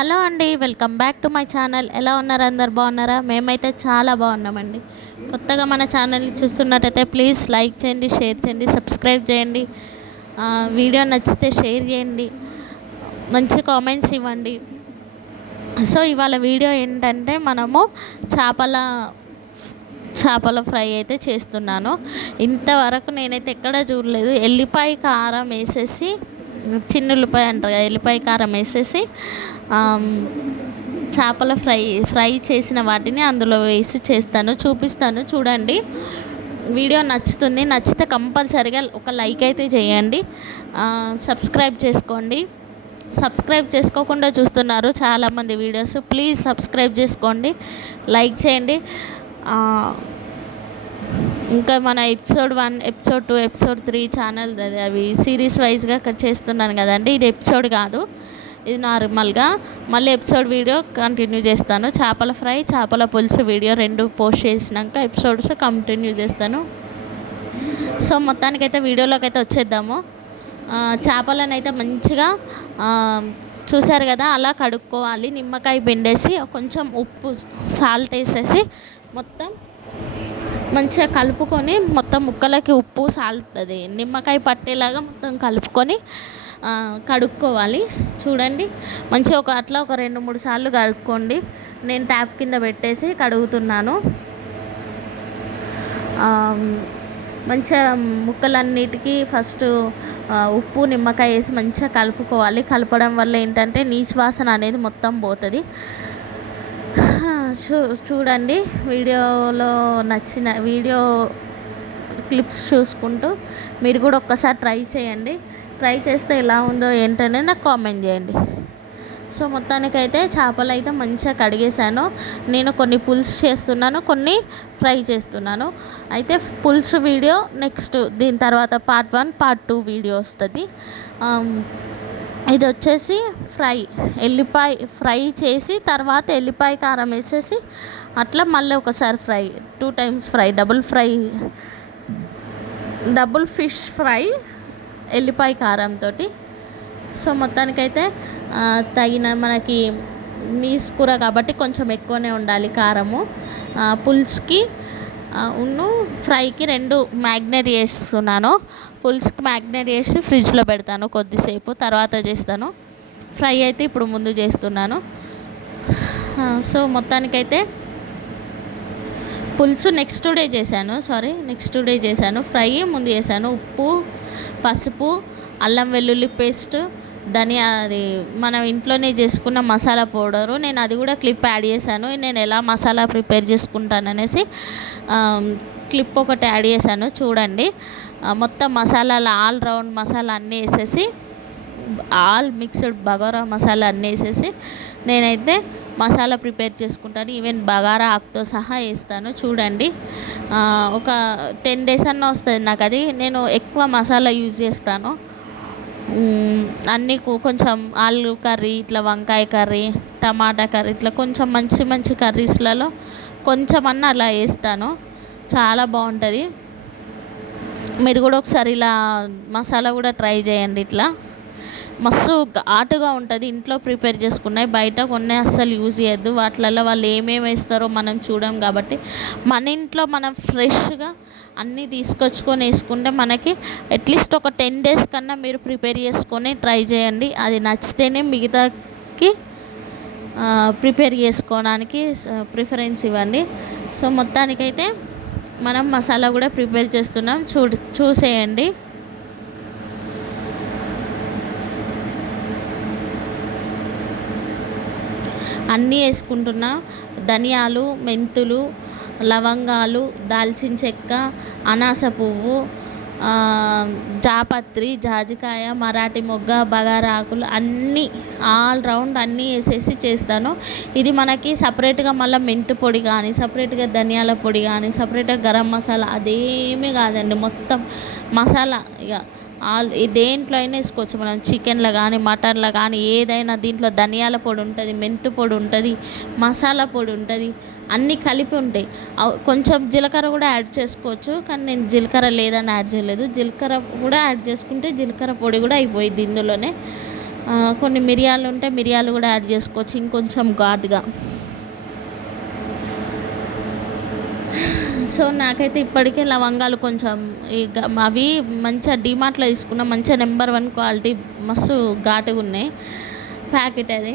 Hello అండి welcome back to my channel. ఎలా ఉన్నారు అందరు? బాగున్నారా? మేమైతే చాలా బాగున్నామండి. కొత్తగా మన ఛానల్ని చూస్తున్నట్టయితే ప్లీజ్ లైక్ చేయండి షేర్ చేయండి సబ్స్క్రైబ్ చేయండి. వీడియో నచ్చితే షేర్ చేయండి. మంచి కామెంట్స్ ఇవ్వండి. సో ఇవాళ వీడియో ఏంటంటే మనము చేపల చేపల ఫ్రై అయితే చేస్తున్నాను. ఇంతవరకు నేనైతే ఎక్కడ చూడలేదు. ఎల్లిపాయ కారం వేసేసి చిన్న ఉల్లిపాయ అంటారు కదా ఎల్లిపాయ కారం వేసేసి చేపల ఫ్రై ఫ్రై చేసిన వాటిని అందులో వేసి చేస్తాను చూపిస్తాను చూడండి. వీడియో నచ్చుతుంది నచ్చితే కంపల్సరిగా ఒక లైక్ అయితే చేయండి. సబ్స్క్రైబ్ చేసుకోండి. సబ్స్క్రైబ్ చేసుకోకుండా చూస్తున్నారు చాలామంది వీడియోస్ ప్లీజ్ సబ్స్క్రైబ్ చేసుకోండి లైక్ చేయండి. ఇంకా మన episode one episode two episode three channel అవి సిరీస్ వైజ్గా చేస్తున్నాను కదండి ఇది ఎపిసోడ్ కాదు. ఇది నార్మల్గా. మళ్ళీ ఎపిసోడ్ వీడియో కంటిన్యూ చేస్తాను. చేపల ఫ్రై చేపల పులుసు వీడియో రెండు పోస్ట్ చేసినాక ఎపిసోడ్స్ కంటిన్యూ చేస్తాను. సో మొత్తానికైతే వీడియోలోకి అయితే వచ్చేద్దాము. చేపలను అయితే మంచిగా చూశారు కదా అలా కడుక్కోవాలి. నిమ్మకాయ పిండేసి కొంచెం ఉప్పు సాల్ట్ వేసేసి మొత్తం మంచిగా కలుపుకొని మొత్తం ముక్కలకి ఉప్పు సాల్ట్ అది నిమ్మకాయ పట్టేలాగా మొత్తం కలుపుకొని కడుక్కోవాలి. చూడండి మంచిగా ఒక అట్లా ఒక రెండు మూడు సార్లు కడుక్కోండి. నేను ట్యాప్ కింద పెట్టేసి కడుగుతున్నాను. మంచిగా ముక్కలన్నిటికీ ఫస్ట్ ఉప్పు నిమ్మకాయ వేసి మంచిగా కలుపుకోవాలి. కలపడం వల్ల ఏంటంటే నీశ్వాసన వాసన అనేది మొత్తం పోతుంది. చూ చూడండి వీడియోలో నచ్చిన వీడియో క్లిప్స్ చూసుకుంటూ మీరు కూడా ఒక్కసారి ట్రై చేయండి. ట్రై చేస్తే ఎలా ఉందో ఏంటనేది నాకు కామెంట్ చేయండి. సో మొత్తానికైతే చేపలు అయితే మంచిగా కడిగేశాను. నేను కొన్ని పులుసు చేస్తున్నాను కొన్ని ఫ్రై చేస్తున్నాను. అయితే పులుసు వీడియో నెక్స్ట్ దీని తర్వాత part one part two video వస్తుంది. ఇది వచ్చేసి ఫ్రై ఎల్లిపాయ ఫ్రై చేసి తర్వాత ఎల్లిపాయ కారం వేసేసి అట్లా మళ్ళీ ఒకసారి fry two times fry double fry double fish fry ఎల్లిపాయ కారంతో సో మొత్తానికైతే తగిన మనకి నీస్ కూర కాబట్టి కొంచెం ఎక్కువనే ఉండాలి కారము. పులుసుకి ఉన్ను ఫ్రైకి రెండు మ్యాగ్నేట్ చేస్తున్నాను. పులుసుకి మ్యాగ్నేట్ చేసి ఫ్రిడ్జ్లో పెడతాను కొద్దిసేపు తర్వాత చేస్తాను. ఫ్రై అయితే ఇప్పుడు ముందు చేస్తున్నాను. సో మొత్తానికైతే పులుసు నెక్స్ట్ డే చేశాను సారీ నెక్స్ట్ డే చేశాను. ఫ్రై ముందు చేశాను ఉప్పు పసుపు అల్లం వెల్లుల్లి పేస్ట్ ధనియా అది మనం ఇంట్లోనే చేసుకున్న మసాలా పౌడరు. నేను అది కూడా క్లిప్ యాడ్ చేశాను. నేను ఎలా మసాలా ప్రిపేర్ చేసుకుంటాను అనేసి క్లిప్ ఒకటి యాడ్ చేశాను చూడండి. మొత్తం మసాలాలు ఆల్ రౌండ్ మసాలా అన్నీ వేసేసి ఆల్ మిక్స్డ్ బగారా మసాలా అన్నీ వేసేసి నేనైతే మసాలా ప్రిపేర్ చేసుకుంటాను. ఈవెన్ బగారా ఆకుతో సహా వేస్తాను. చూడండి. ఒక టెన్ డేస్ అన్న వస్తుంది నాకు అది నేను ఎక్కువ మసాలా యూజ్ చేస్తాను. అన్నీ కొంచెం ఆలు కర్రీ ఇట్లా వంకాయ కర్రీ టమాటా కర్రీ ఇట్లా కొంచెం మంచి మంచి కర్రీస్లలో కొంచెం అన్న అలా వేస్తాను. చాలా బాగుంటుంది. మీరు కూడా ఒకసారి ఇలా మసాలా కూడా ట్రై చేయండి ఇట్లా. మస్తు ఘాటుగా ఉంటుంది. ఇంట్లో ప్రిపేర్ చేసుకున్నాయి. బయట కొన్ని అస్సలు యూజ్ చేయొద్దు. వాటిలలో వాళ్ళు ఏమేమి వేస్తారో మనం చూడం కాబట్టి మన ఇంట్లో మనం ఫ్రెష్గా అన్నీ తీసుకొచ్చుకొని వేసుకుంటే మనకి అట్లీస్ట్ ఒక టెన్ డేస్ కన్నా మీరు ప్రిపేర్ చేసుకొని ట్రై చేయండి. అది నచ్చితేనే మిగతాకి ప్రిపేర్ చేసుకోవడానికి ప్రిఫరెన్స్ ఇవ్వండి. సో మొత్తానికైతే మనం మసాలా కూడా ప్రిపేర్ చేస్తున్నాం. చూ చూసేయండి. అన్నీ వేసుకుంటున్నా. ధనియాలు మెంతులు లవంగాలు దాల్చిన చెక్క అనాస పువ్వు జాపత్రి జాజికాయ మరాఠీ మొగ్గ బగారా ఆకులు అన్నీ ఆల్ రౌండ్ అన్నీ వేసేసి చేస్తాను. ఇది మనకి సపరేట్గా మళ్ళీ మెంతు పొడి కానీ సపరేట్గా ధనియాల పొడి కానీ సపరేట్గా గరం మసాలా అదేమీ కాదండి. మొత్తం మసాలా ఇక దేంట్లో అయినా వేసుకోవచ్చు. మనం చికెన్లో కానీ మటన్లో కానీ ఏదైనా దీంట్లో ధనియాల పొడి ఉంటుంది మెంతు పొడి ఉంటుంది మసాలా పొడి ఉంటుంది. అన్నీ కలిపి ఉంటాయి. కొంచెం జీలకర్ర కూడా యాడ్ చేసుకోవచ్చు. కానీ నేను జీలకర్ర లేదని యాడ్ చేయలేదు. జీలకర్ర కూడా యాడ్ చేసుకుంటే జీలకర్ర పొడి కూడా అయిపోయింది ఇందులోనే. కొన్ని మిరియాలు ఉంటే మిరియాలు కూడా యాడ్ చేసుకోవచ్చు. ఇంకొంచెం ఘాటుగా. సో నాకైతే ఇప్పటికే లవంగాలు కొంచెం ఇక అవి మంచిగా డిమార్ట్లో తీసుకున్న మంచిగా నెంబర్ వన్ క్వాలిటీ మస్తు ఘాటుగా ఉన్నాయి. ప్యాకెట్ అది.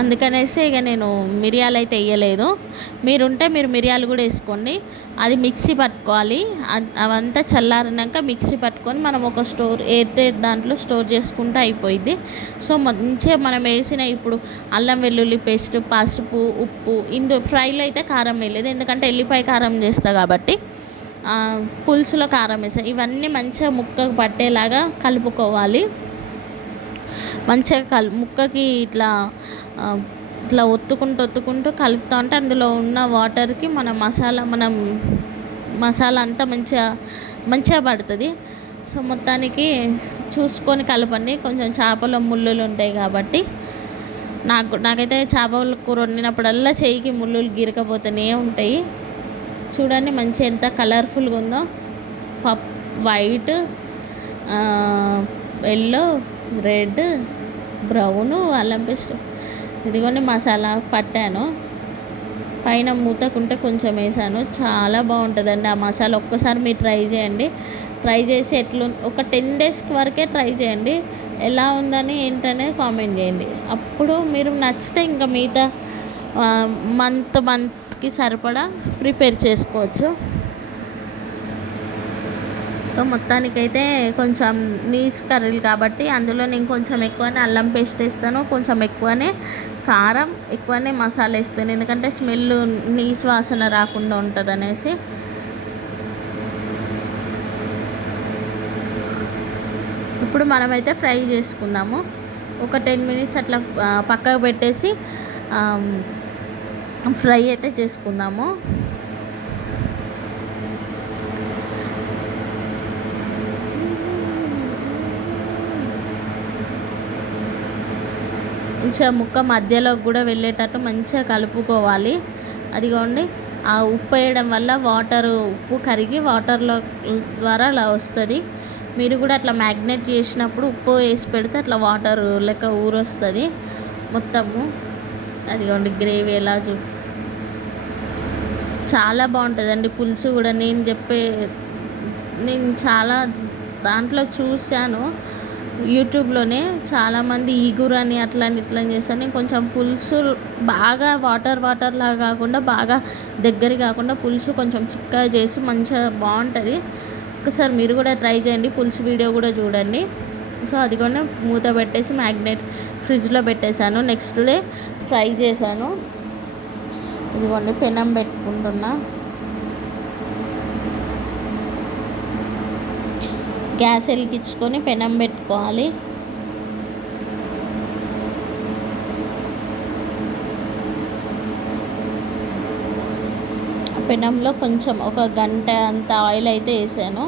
అందుకనేసి ఇక నేను మిరియాలు అయితే వేయలేదు. మీరుంటే మీరు మిరియాలు కూడా వేసుకోండి. అది మిక్సీ పట్టుకోవాలి. అవంతా చల్లారినాక మిక్సీ పట్టుకొని మనం ఒక స్టోర్ ఎయిర్ దాంట్లో స్టోర్ చేసుకుంటే అయిపోయింది సో మంచిగా మనం వేసిన ఇప్పుడు అల్లం వెల్లుల్లి పేస్ట్ పసుపు ఉప్పు ఇందు ఫ్రైలో అయితే కారం వేయలేదు. ఎందుకంటే ఎల్లిపాయ కారం చేస్తా కాబట్టి పులుసులో కారం వేసా. ఇవన్నీ మంచిగా ముక్కకు పట్టేలాగా కలుపుకోవాలి. మంచిగా కల్ ముక్కకి ఇట్లా ఇట్లా ఒత్తుకుంటూ ఒత్తుకుంటూ కలుపుతూ ఉంటే అందులో ఉన్న వాటర్కి మన మసాలా మనం మసాలా అంతా మంచిగా మంచిగా పడుతుంది. సో మొత్తానికి చూసుకొని కలపండి. కొంచెం చేపలో ముళ్ళులు ఉంటాయి కాబట్టి. నాకు నాకైతే చేపల కూర వండినప్పుడల్లా చెయ్యికి ముళ్ళులు గీరకపోతూనే ఉంటాయి. చూడండి మంచి ఎంత కలర్ఫుల్గా ఉందో. పప్ వైట్ ఎల్లో రెడ్ బ్రౌను అల్లం పేస్ట్. ఇదిగోని మసాలా పట్టాను. పైన మూతకుంటే కొంచెం వేసాను. చాలా బాగుంటుందండి ఆ మసాలా. ఒక్కసారి మీరు ట్రై చేయండి. ట్రై చేసి ఎట్లు ఒక టెన్ డేస్ వరకే ట్రై చేయండి. ఎలా ఉందని ఏంటనేది కామెంట్ చేయండి. అప్పుడు మీరు నచ్చితే ఇంకా మిగతా మంత్ మంత్కి సరిపడా ప్రిపేర్ చేసుకోవచ్చు. సో మొత్తానికైతే కొంచెం నీస్ కర్రీలు కాబట్టి అందులో నేను కొంచెం ఎక్కువనే అల్లం పేస్ట్ వేస్తాను కొంచెం ఎక్కువనే కారం ఎక్కువనే మసాలా వేస్తాను. ఎందుకంటే స్మెల్ నీస్ వాసన రాకుండా ఉంటుంది అనేసి ఇప్పుడు మనమైతే ఫ్రై చేసుకుందాము. ఒక టెన్ మినిట్స్ అట్లా పక్కకు పెట్టేసి ఫ్రై అయితే చేసుకుందాము. మంచిగా ముక్క మధ్యలో కూడా వెళ్ళేటట్టు మంచిగా కలుపుకోవాలి. అదిగోండి ఆ ఉప్పు వేయడం వల్ల వాటర్ ఉప్పు కరిగి వాటర్లో ద్వారా అలా వస్తుంది. మీరు కూడా అట్లా మ్యాగ్నెట్ చేసినప్పుడు ఉప్పు వేసి పెడితే అట్లా వాటర్ లెక్క ఊరొస్తుంది. మొత్తము అదిగోండి గ్రేవీ ఎలా చూ చాలా బాగుంటుందండి పులుసు కూడా. నేను చెప్పే నేను చాలా దాంట్లో చూశాను. యూట్యూబ్లోనే చాలామంది ఈగురు అని అట్లా అని ఇట్లా అని చేశాను నేను కొంచెం పులుసు బాగా వాటర్ వాటర్ లాగా కాకుండా బాగా దగ్గర కాకుండా పులుసు కొంచెం చిక్కగా చేసి మంచిగా బాగుంటుంది. ఒకసారి మీరు కూడా ట్రై చేయండి. పులుసు వీడియో కూడా చూడండి. సో అది కూడా మూత పెట్టేసి మ్యాగ్నెట్ ఫ్రిడ్జ్లో పెట్టేశాను. నెక్స్ట్ డే ఫ్రై చేశాను. ఇదిగోండి పెనం పెట్టుకుంటున్నా. గ్యాస్ వెలిగించుకొని పెనం పెట్టుకోవాలి. ఆ పెనంలో కొంచెం ఒక గంట అంత ఆయిల్ అయితే వేసాను.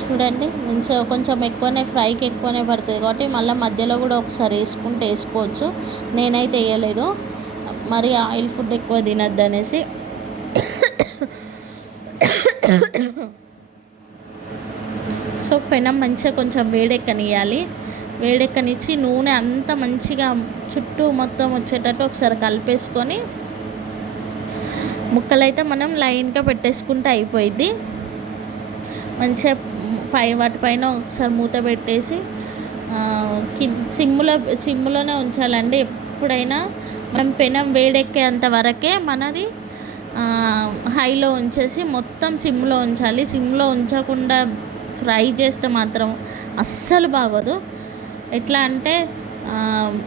చూడండి మంచిగా కొంచెం ఎక్కువనే ఫ్రైకి ఎక్కువనే పడుతుంది కాబట్టి మళ్ళీ మధ్యలో కూడా ఒకసారి వేసుకుంటే వేసుకోవచ్చు. నేనైతే వేయలేదు. మరి ఆయిల్ ఫుడ్ ఎక్కువ తినద్దు అనేసి సో పెనం మంచిగా కొంచెం వేడెక్కనియాలి వేడెక్కనిచ్చి నూనె అంతా మంచిగా చుట్టూ మొత్తం వచ్చేటట్టు ఒకసారి కలిపేసుకొని ముక్కలైతే మనం లైన్గా పెట్టేసుకుంటే అయిపోయింది మంచిగా పై వాటిపైన ఒకసారి మూత పెట్టేసి సిమ్లో సిమ్లోనే ఉంచాలండి. ఎప్పుడైనా మనం పెనం వేడెక్కేంత వరకే మనది హైలో ఉంచేసి మొత్తం సిమ్లో ఉంచాలి. సిమ్లో ఉంచకుండా ఫ్రై చేస్తే మాత్రం అస్సలు బాగోదు. ఎట్లా అంటే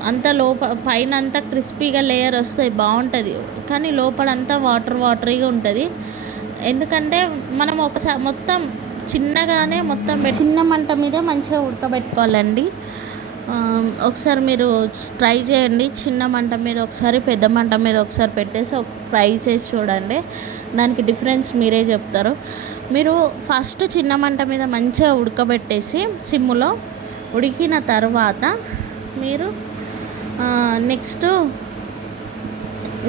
అంత లోప పైన అంతా క్రిస్పీగా లేయర్ వస్తాయి బాగుంటుంది. కానీ లోపలంతా వాటర్ వాటరీగా ఉంటుంది. ఎందుకంటే మనం ఒకసారి మొత్తం చిన్నగానే మొత్తం చిన్న మంట మీద మంచిగా ఉడకబెట్టుకోవాలండి. ఒకసారి మీరు ట్రై చేయండి. చిన్న మంట మీద ఒకసారి పెద్ద మంట మీద ఒకసారి పెట్టేసి ఒక ఫ్రై చేసి చూడండి. దానికి డిఫరెన్స్ మీరే చెప్తారు. మీరు ఫస్ట్ చిన్న మంట మీద మంచిగా ఉడకబెట్టేసి సిమ్ములో ఉడికిన తర్వాత మీరు నెక్స్ట్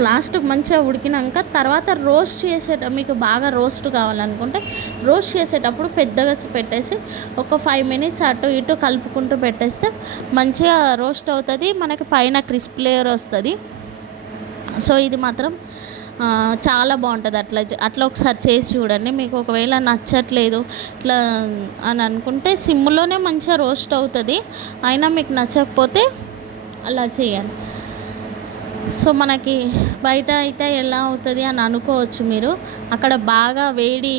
లాస్ట్ మంచిగా ఉడికినాక తర్వాత రోస్ట్ చేసేట మీకు బాగా రోస్ట్ కావాలనుకుంటే రోస్ట్ చేసేటప్పుడు పెద్దగా పెట్టేసి ఒక ఫైవ్ మినిట్స్ అటు ఇటు కలుపుకుంటూ పెట్టేస్తే మంచిగా రోస్ట్ అవుతుంది మనకి పైన క్రిస్ప్ లేయర్ వస్తుంది. సో ఇది మాత్రం చాలా బాగుంటుంది. అట్లా అట్లా ఒకసారి చేసి చూడండి. మీకు ఒకవేళ నచ్చట్లేదు ఇట్లా అని అనుకుంటే సిమ్లోనే మంచిగా రోస్ట్ అవుతుంది. అయినా మీకు నచ్చకపోతే అలా చేయండి. సో మనకి బయట అయితే ఎలా అవుతుంది అని అనుకోవచ్చు మీరు. అక్కడ బాగా వేడి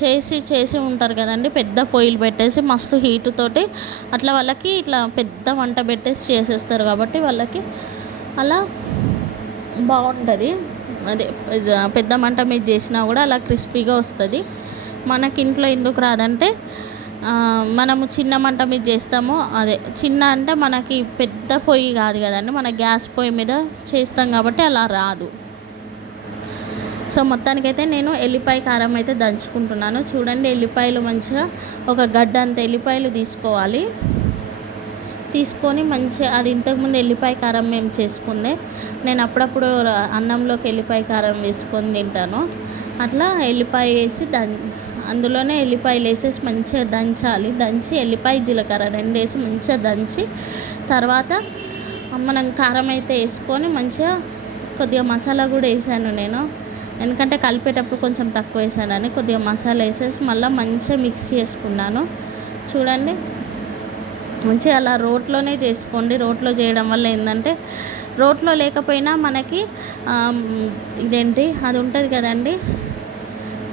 చేసి చేసి ఉంటారు కదండి. పెద్ద పొయ్యిలు పెట్టేసి మస్తు హీట్ తోటి అట్లా వాళ్ళకి ఇట్లా పెద్ద వంట పెట్టేసి చేసేస్తారు కాబట్టి వాళ్ళకి అలా బాగుంటుంది. అదే పెద్ద మంట మీద చేసినా కూడా అలా క్రిస్పీగా వస్తుంది. మనకి ఇంట్లో ఎందుకు రాదంటే మనము చిన్న మంట మీద చేస్తాము అదే చిన్న అంటే మనకి పెద్ద పొయ్యి కాదు కదండి మన గ్యాస్ పొయ్యి మీద చేస్తాం కాబట్టి అలా రాదు. సో మొత్తానికైతే నేను ఎల్లిపాయ కారం అయితే దంచుకుంటున్నాను. చూడండి ఎల్లిపాయలు మంచిగా ఒక గడ్డ అంత ఎల్లిపాయలు తీసుకోవాలి. తీసుకొని మంచిగా అది ఇంతకుముందు ఎల్లిపాయ కారం మేము చేసుకుందే. నేను అప్పుడప్పుడు అన్నంలోకి ఎల్లిపాయ కారం వేసుకొని తింటాను. అట్లా ఎల్లిపాయ వేసి దం అందులోనే ఎల్లిపాయలు వేసేసి మంచిగా దంచాలి. దంచి ఎల్లిపాయ జీలకర్ర రెండు వేసి మంచిగా దంచి తర్వాత మనం కారం అయితే వేసుకొని మంచిగా కొద్దిగా మసాలా కూడా వేసాను నేను. ఎందుకంటే కలిపేటప్పుడు కొంచెం తక్కువ వేసానని కొద్దిగా మసాలా వేసేసి మళ్ళీ మంచిగా మిక్స్ చేసుకున్నాను. చూడండి. మంచిగా అలా రోట్లోనే చేసుకోండి. రోట్లో చేయడం వల్ల ఏంటంటే రోట్లో లేకపోయినా మనకి ఇదేంటి? అది ఉంటుంది కదండి.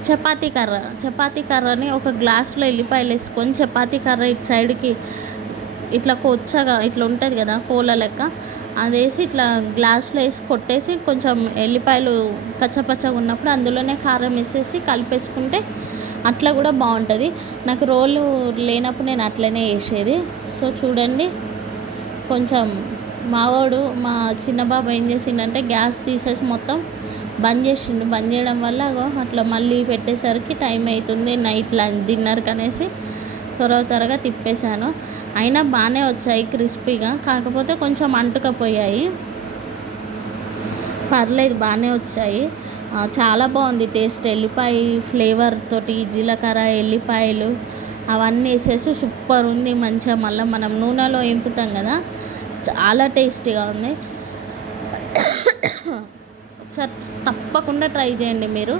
చపాతీ కర్ర. చపాతీ కర్రని ఒక గ్లాస్లో ఎల్లిపాయలు వేసుకొని చపాతీ కర్ర ఇటు సైడ్కి ఇట్లా కొచ్చగా ఇట్లా ఉంటుంది కదా కోల లెక్క. అది వేసి ఇట్లా గ్లాస్లో వేసి కొట్టేసి కొంచెం ఎల్లిపాయలు కచ్చపచ్చగా ఉన్నప్పుడు అందులోనే కారం వేసేసి కలిపేసుకుంటే అట్లా కూడా బాగుంటుంది. నాకు రోలు లేనప్పుడు నేను అట్లనే వేసేది సో చూడండి కొంచెం మావాడు మా చిన్న బాబు ఏం చేసిండంటే గ్యాస్ తీసేసి మొత్తం బంద్ చేసిండు. బంద్ చేయడం వల్ల అట్లా మళ్ళీ పెట్టేసరికి టైం అవుతుంది నైట్ లంచ్ డిన్నర్కి అనేసి త్వర త్వరగా తిప్పేశాను. అయినా బాగానే వచ్చాయి క్రిస్పీగా కాకపోతే కొంచెం అంటుకపోయాయి. పర్లేదు బాగానే వచ్చాయి. చాలా బాగుంది. టేస్ట్ ఎల్లిపాయ ఫ్లేవర్ తోటి జీలకర్ర ఎల్లిపాయలు అవన్నీ వేసేసి సూపర్ ఉంది. మంచిగా మళ్ళీ మనం నూనెలో వేపుతాం కదా చాలా టేస్టీగా ఉంది. ఒకసారి తప్పకుండా ట్రై చేయండి మీరు.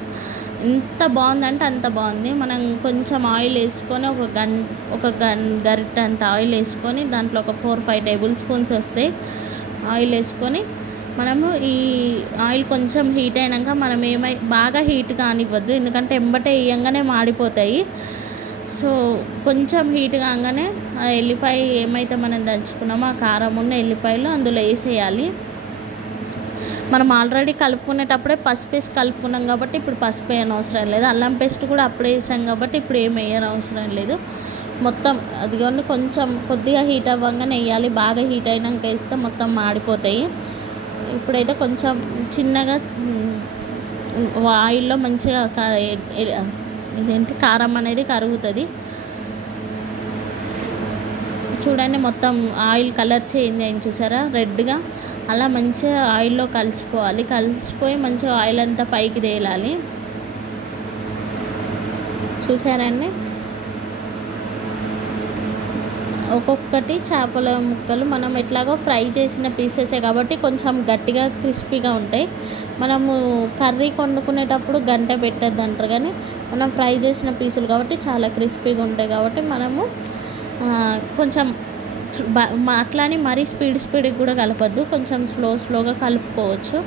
ఎంత బాగుందంటే అంత బాగుంది. మనం కొంచెం ఆయిల్ వేసుకొని ఒక గన్ ఒక గన్ గరిట అంత ఆయిల్ వేసుకొని దాంట్లో ఒక ఫోర్ ఫైవ్ టేబుల్ స్పూన్స్ వస్తాయి. ఆయిల్ వేసుకొని మనము ఈ ఆయిల్ కొంచెం హీట్ అయినాక మనం ఏమై బాగా హీట్ కానివ్వద్దు. ఎందుకంటే ఎంబటే వేయంగానే మాడిపోతాయి. సో కొంచెం హీట్ కాగానే ఆ ఎల్లిపాయ ఏమైతే మనం దంచుకున్నామో ఆ కారం ఉన్న ఎల్లిపాయలు అందులో వేసేయాలి. మనం ఆల్రెడీ కలుపుకునేటప్పుడే పసుపు వేసి కలుపుకున్నాం కాబట్టి ఇప్పుడు పసుపు వేయని అవసరం లేదు. అల్లం పేస్ట్ కూడా అప్పుడే వేసాం కాబట్టి ఇప్పుడు ఏం వేయని అవసరం లేదు. మొత్తం అదిగోండి కొంచెం కొద్దిగా హీట్ అవ్వగానే వేయాలి. బాగా హీట్ అయినాక వేస్తే మొత్తం మాడిపోతాయి. ఇప్పుడైతే కొంచెం చిన్నగా ఆయిల్లో మంచిగా ఇదేంటి కారం అనేది కరుగుతుంది. చూడండి మొత్తం ఆయిల్ కలర్ చేంజ్ అయింది చూసారా? రెడ్గా. అలా మంచిగా ఆయిల్లో కలిసిపోవాలి. కలిసిపోయి మంచిగా ఆయిల్ అంతా పైకి తేలాలి. చూసారండి ఒక్కొక్కటి చేపల ముక్కలు మనం ఎట్లాగో ఫ్రై చేసిన పీసెసే కాబట్టి కొంచెం గట్టిగా క్రిస్పీగా ఉంటాయి. మనము కర్రీ వండుకునేటప్పుడు గంట పెట్టద్దు అంటారు కానీ మనం ఫ్రై చేసిన పీసులు కాబట్టి చాలా క్రిస్పీగా ఉంటాయి కాబట్టి మనము కొంచెం స్- అట్లానే మరీ స్పీడ్ స్పీడ్గా కూడా కలపద్దు. కొంచెం స్లో స్లోగా కలుపుకోవచ్చు.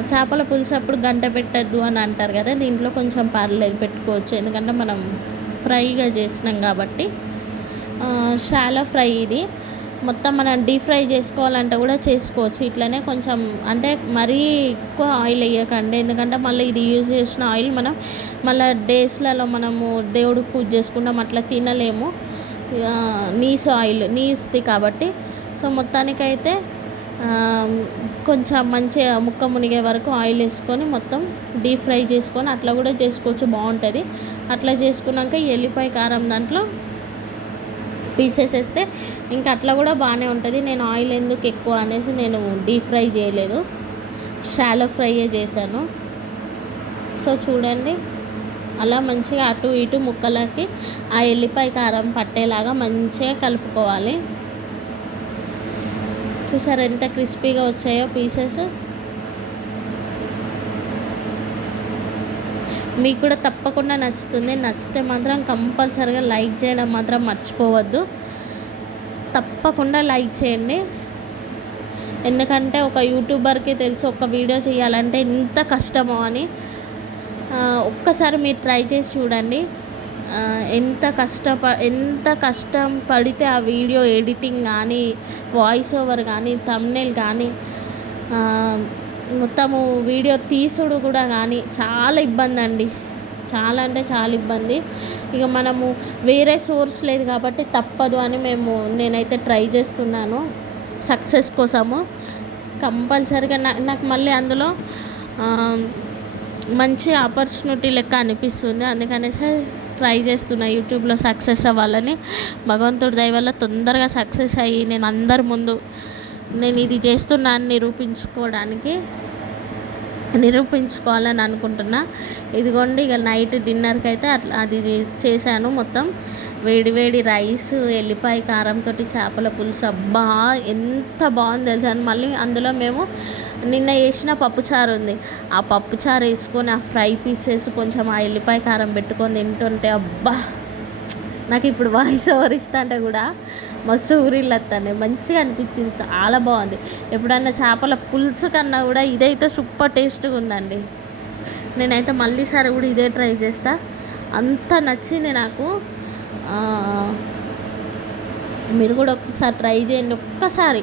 చేపల పులుసు అప్పుడు గంట పెట్టద్దు అని అంటారు కదా దీంట్లో కొంచెం పర్లేదు పెట్టుకోవచ్చు. ఎందుకంటే మనం ఫ్రైగా చేసినాం కాబట్టి. షాలో ఫ్రై ఇది. మొత్తం మనం డీప్ ఫ్రై చేసుకోవాలంటే కూడా చేసుకోవచ్చు. ఇట్లనే కొంచెం అంటే మరీ ఎక్కువ ఆయిల్ వేయకండి. ఎందుకంటే మళ్ళీ ఇది యూజ్ చేసిన ఆయిల్ మనం మళ్ళీ డేస్లలో మనము దేవుడికి పూజ చేసుకుంటాం అట్లా తినలేము. నీస్ ఆయిల్ నీస్ది కాబట్టి. సో మొత్తానికైతే కొంచెం మంచిగా ముక్క మునిగే వరకు ఆయిల్ వేసుకొని మొత్తం డీప్ ఫ్రై చేసుకొని అట్లా కూడా చేసుకోవచ్చు. బాగుంటుంది. అట్లా చేసుకున్నాక ఎల్లిపాయ కారం దాంట్లో పీసెస్ వేస్తే ఇంకా అట్లా కూడా బాగానే ఉంటుంది. నేను ఆయిల్ ఎందుకు ఎక్కువ అనేసి నేను డీప్ ఫ్రై చేయలేదు. షాలో ఫ్రైయే చేశాను. సో చూడండి అలా మంచిగా అటు ఇటు ముక్కలకి ఆ ఎల్లిపాయ కారం పట్టేలాగా మంచిగా కలుపుకోవాలి. చూసారు ఎంత క్రిస్పీగా వచ్చాయో పీసెస్. మీకు కూడా తప్పకుండా నచ్చుతుంది. నచ్చితే మాత్రం కంపల్సరీగా లైక్ చేయడం మాత్రం మర్చిపోవద్దు. తప్పకుండా లైక్ చేయండి. ఎందుకంటే ఒక యూట్యూబర్కి తెలిసి ఒక వీడియో చేయాలంటే ఎంత కష్టమో అని. ఒక్కసారి మీరు ట్రై చేసి చూడండి. ఎంత కష్టప ఎంత కష్టం పడితే ఆ వీడియో ఎడిటింగ్ కానీ వాయిస్ ఓవర్ కానీ తమ్నేల్ కానీ మొత్తము వీడియో తీసుడు కూడా కానీ చాలా ఇబ్బంది అండి చాలా అంటే చాలా ఇబ్బంది. ఇక మనము వేరే సోర్స్ లేదు కాబట్టి తప్పదు అని మేము నేనైతే ట్రై చేస్తున్నాను సక్సెస్ కోసము. కంపల్సరిగా నా నాకు మళ్ళీ అందులో మంచి ఆపర్చునిటీ లెక్క అనిపిస్తుంది. అందుకనేసి ట్రై చేస్తున్నా యూట్యూబ్లో సక్సెస్ అవ్వాలని. భగవంతుడి దయ వల్ల తొందరగా సక్సెస్ అయ్యి నేను అందరి ముందు నేను ఇది చేస్తున్నాను నిరూపించుకోవడానికి నిరూపించుకోవాలని అనుకుంటున్నా. ఇదిగోండి ఇక నైట్ డిన్నర్కి అయితే అట్లా అది చేశాను మొత్తం. వేడివేడి రైస్ ఎల్లిపాయ కారంతో చేపల పులుసు. అబ్బా ఎంత బాగుంది తెలుసా అని మళ్ళీ అందులో మేము నిన్న వేసిన పప్పుచారు ఉంది. ఆ పప్పుచారు వేసుకొని ఆ ఫ్రై పీసెస్ కొంచెం ఆ ఎల్లిపాయ కారం పెట్టుకొని తింటుంటే అబ్బా నాకు ఇప్పుడు వాయిస్ ఓవర్ ఇస్తుంటే కూడా మస్తు ఊరిళ్ళు వస్తాయి మంచిగా అనిపించింది చాలా బాగుంది. ఎప్పుడన్నా చేపల పులుసు కన్నా కూడా ఇదైతే సూపర్ టేస్ట్గా ఉందండి. నేనైతే మళ్ళీసారి కూడా ఇదే ట్రై చేస్తా. అంత నచ్చింది నాకు. మీరు కూడా ఒకసారి ట్రై చేయండి ఒక్కసారి.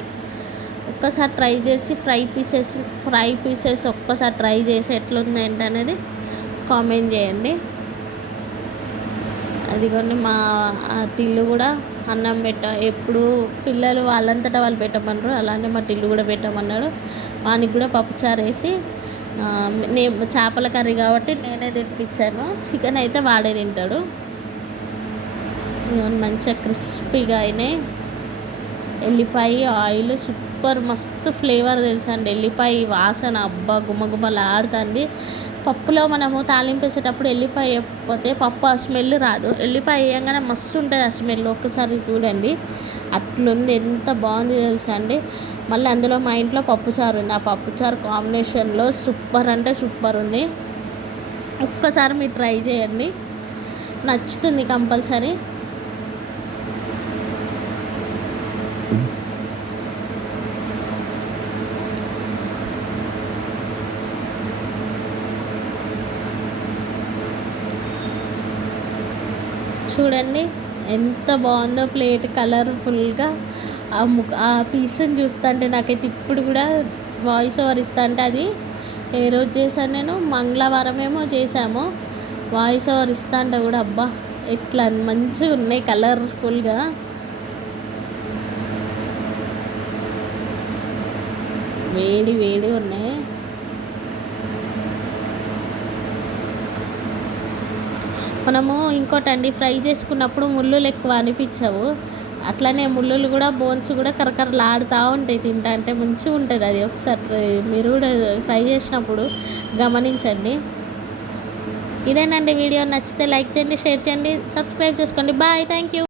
ఒక్కసారి ట్రై చేసి ఫ్రై పీసెస్ ఫ్రై పీసెస్ ఒక్కసారి ట్రై చేసి ఎట్లుంది ఏంటనేది కామెంట్ చేయండి. అదిగోండి మా ఆ టిల్లు కూడా అన్నం పెట్ట ఎప్పుడు పిల్లలు వాళ్ళంతటా వాళ్ళు పెట్టమన్నారు అలానే మా టిల్లు కూడా పెట్టమన్నాడు వానికి కూడా పప్పుచారు వేసి నేను చేపల కర్రీ కాబట్టి నేనే తెప్పించాను. చికెన్ అయితే వాడే తింటాడు. మంచిగా క్రిస్పీగా అయినాయి. ఎల్లిపాయ ఆయిల్ సూపర్ మస్తు ఫ్లేవర్ తెలుసా అండి. ఎల్లిపాయ వాసన అబ్బా గుమ్మగుమ్మలాడుతుంది పప్పులో మనము తాలింపు వేసేటప్పుడు ఎల్లిపాయ వేయకపోతే పప్పు ఆ స్మెల్ రాదు. ఎల్లిపాయ వేయంగానే మస్తు ఉంటుంది ఆ స్మెల్. ఒక్కసారి చూడండి. అట్లుంది. ఎంత బాగుంది తెలుసా అండి. మళ్ళీ అందులో మా ఇంట్లో పప్పుచారు ఉంది. ఆ పప్పుచారు కాంబినేషన్లో సూపర్ అంటే సూపర్ ఉంది. ఒక్కసారి మీరు ట్రై చేయండి. నచ్చుతుంది కంపల్సరీ. చూడండి ఎంత బాగుందో ప్లేట్ కలర్ఫుల్గా. ఆ ముఖ ఆ పీస్ని చూస్తుంటే నాకైతే ఇప్పుడు కూడా వాయిస్ ఓవర్ ఇస్తా అంటే అది. ఏ రోజు చేశాను నేను? మంగళవారం ఏమో చేశాము. వాయిస్ ఓవర్ ఇస్తా అంటే కూడా అబ్బా ఎట్లా మంచిగా ఉన్నాయి కలర్ఫుల్గా. వేడి వేడి ఉన్నాయి. మనము ఇంకోటండి ఫ్రై చేసుకున్నప్పుడు ముళ్ళులు ఎక్కువ అనిపించవు. అట్లనే ముళ్ళులు కూడా బోన్స్ కూడా కరకరలాడుతూ ఉంటాయి తింటా అంటే మంచిగా ఉంటుంది అది. ఒకసారి మీరు కూడా ఫ్రై చేసినప్పుడు గమనించండి. ఇదేనండి వీడియో. నచ్చితే లైక్ చేయండి షేర్ చేయండి సబ్స్క్రైబ్ చేసుకోండి. Bye thank you.